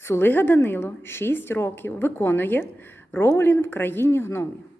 Сулига Данило 6 років виконує Роулін в країні гномів.